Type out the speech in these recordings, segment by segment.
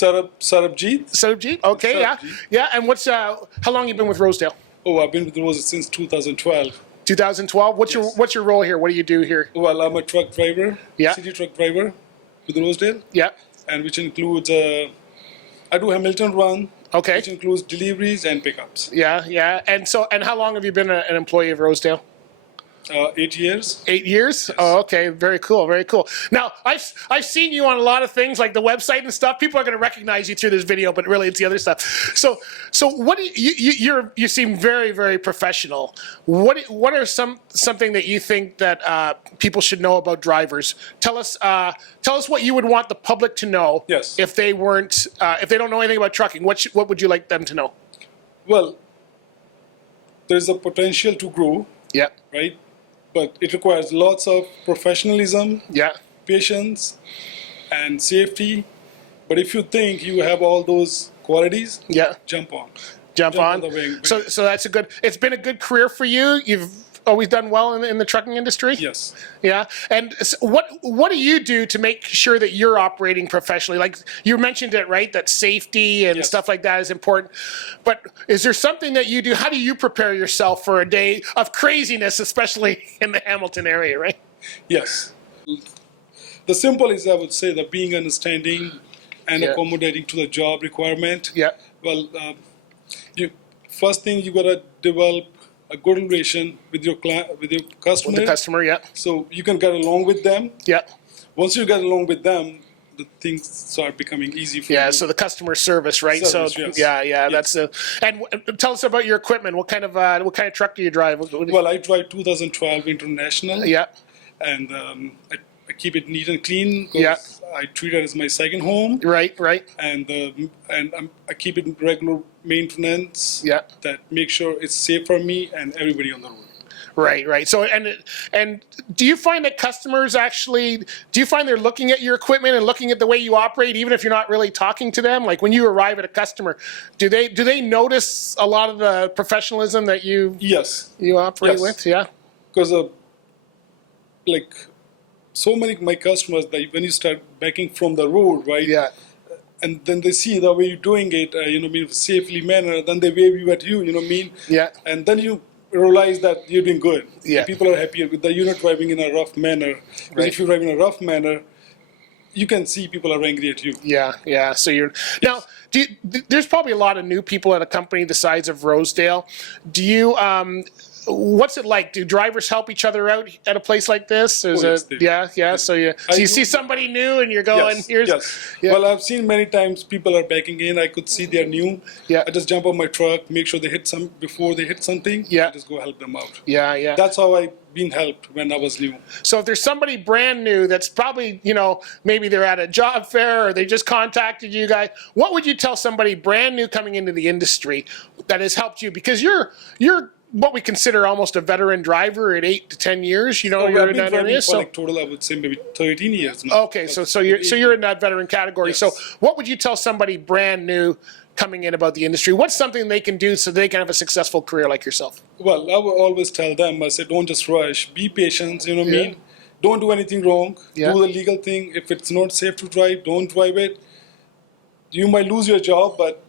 Sarabjit. Sarabjit. Okay, Sarabjit. yeah. And what's how long you been with Rosedale? Oh, I've been with Rosedale since 2012. 2012. What's your role here? What do you do here? Well, I'm a truck driver, Yeah. city truck driver with Rosedale, Yeah. and which includes I do Hamilton run, Okay. which includes deliveries and pickups. Yeah. And how long have you been an employee of Rosedale? 8 years. 8 years? Yes. Oh, okay. Very cool. Very cool. Now, I've seen you on a lot of things like the website and stuff. People are going to recognize you through this video, but really it's the other stuff. So what do you seem very, very professional. What are something that you think that people should know about drivers? Tell us what you would want the public to know. Yes. If they don't know anything about trucking, what would you like them to know? Well, there's a potential to grow. Yeah. Right? But it requires lots of professionalism, Yeah. patience, and safety. But if you think you have all those qualities, Yeah. jump on. Jump on. the wing. So that's it's been a good career for you. You've always done well in the trucking industry? Yes. Yeah. And so what do you do to make sure that you're operating professionally? Like you mentioned it, right? That safety and Yes. stuff like that is important. But is there something that you do? How do you prepare yourself for a day of craziness, especially in the Hamilton area, right? Yes. The simple is, I would say, that being understanding and Yeah. accommodating to the job requirement. Yeah. Well, first thing you gotta develop a good relation with your customer. With the customer, yeah. So you can get along with them. Yeah. Once you get along with them, the things start becoming easy for you. Yeah, so the customer service, right? Service, so yes. yeah, Yes. that's and tell us about your equipment. What kind of truck do you drive? Well, I drive 2012 International. Yeah. And I keep it neat and clean because Yeah. I treat it as my second home. Right. And I keep it in regular maintenance. Yeah. That make sure it's safe for me and everybody on the road. Right. So and do you find that customers they're looking at your equipment and looking at the way you operate, even if you're not really talking to them? Like when you arrive at a customer, do they notice a lot of the professionalism that you operate Yes. with? Yeah. Because like so many of my customers, that when you start backing from the road, right? Yeah. And then they see the way you're doing it, safely manner. Then they wave you at you, Yeah. And then you realize that you're doing good. Yeah. People are happier with that you're not driving in a rough manner. Because Right. if you drive in a rough manner, you can see people are angry at you. Yeah. So now. There's probably a lot of new people at a company the size of Rosedale. Do you? What's it like? Do drivers help each other out at a place like this? Is yes, it? Yeah. So you see somebody new and you're going, Yes. Yeah. Well, I've seen many times people are backing in. I could see they're new. Yeah. I just jump on my truck, make sure they hit before they hit something. Yeah. I just go help them out. Yeah. That's how I've been helped when I was new. So if there's somebody brand new that's probably, maybe they're at a job fair or they just contacted you guys, what would you tell somebody brand new coming into the industry that has helped you? Because you're what we consider almost a veteran driver at 8 to 10 years. You're I've in been that driving area. for total, I would say maybe 13 years now. Okay, so you're in that veteran category. Yes. So what would you tell somebody brand new coming in about the industry? What's something they can do so they can have a successful career like yourself? Well, I will always tell them, I say, don't just rush. Be patient, you know what I Yeah. mean? Don't do anything wrong. Yeah. Do the legal thing. If it's not safe to drive, don't drive it. You might lose your job, but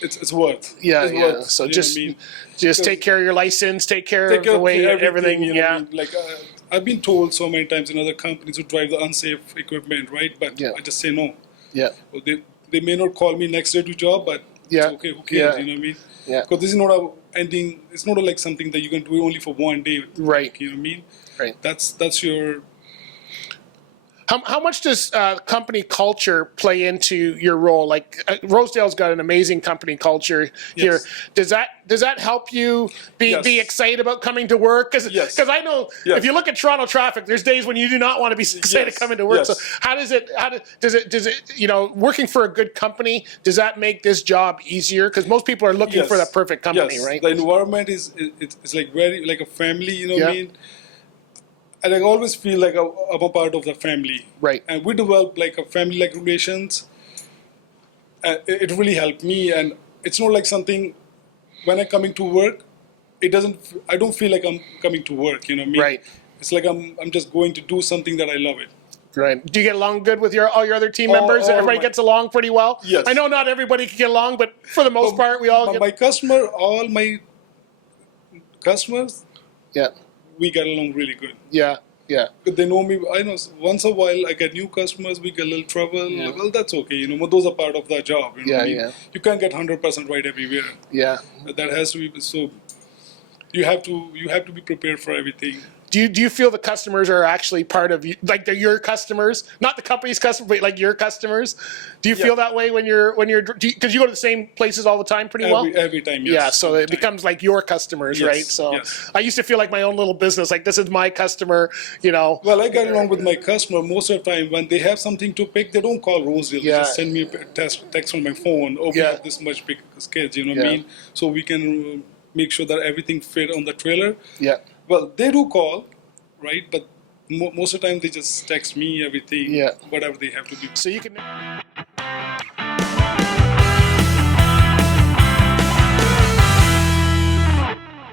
it's worth. Yeah. It's worth, So you know just what I mean? just take care of your license, take care Take of care the way of everything. you know what I Yeah. mean? Like I've been told so many times in other companies who drive the unsafe equipment, right? But Yeah. I just say no. Yeah. Well, they may not call me next day to job, but Yeah. it's okay. Who cares? Yeah. You know what I mean? Yeah. Because this is not a ending. It's not like something that you can do only for one day. Right. You know what I mean? Right. That's your. How much does company culture play into your role? Like Rosedale's got an amazing company culture here. Yes. Does that help you be Yes. excited about coming to work? Because I know Yes. if you look at Toronto traffic, there's days when you do not want to be excited to come into work. Yes. So does it working for a good company, does that make this job easier? Because most people are looking for that perfect company, yes. right? The environment it's like very like a family. You know what I Yeah. mean? And I always feel like I'm a part of the family. Right. And we develop like a family-like relations. It really helped me, and it's not like something. When I'm coming to work, I don't feel like I'm coming to work. You know what I mean? Right. It's like I'm just going to do something that I love it. Right. Do you get along good with all your other team members? all Everybody my- gets along pretty well? Yes. I know not everybody can get along, but for the most part, we all get... All my customers, Yeah. we get along really good. Yeah. Yeah. They know me. I know once a while I get new customers, we get a little trouble. Yeah. Well, that's okay. You know, those are part of the job. You know Yeah, what I mean? yeah. You can't get 100% right everywhere. Yeah. That has to be so. You have to be prepared for everything. Do you feel the customers are actually part of you, like they're your customers, not the company's customers, but like your customers? Do you feel that way when you're because you go to the same places all the time pretty well? Every time, yes. Yeah, so Every it time. becomes like your customers, Yes, right? So yes. I used to feel like my own little business, like this is my customer, you know. Well, I get along with my customer most of the time. When they have something to pick, they don't call Rosedale. They Yeah. just send me a text on my phone. Oh, we Yeah. have this much big kids, you know what I Yeah. mean? So we can make sure that everything fit on the trailer. Yeah. Well, they do call, right? But most of the time they just text me everything, Yeah. whatever they have to do. So you can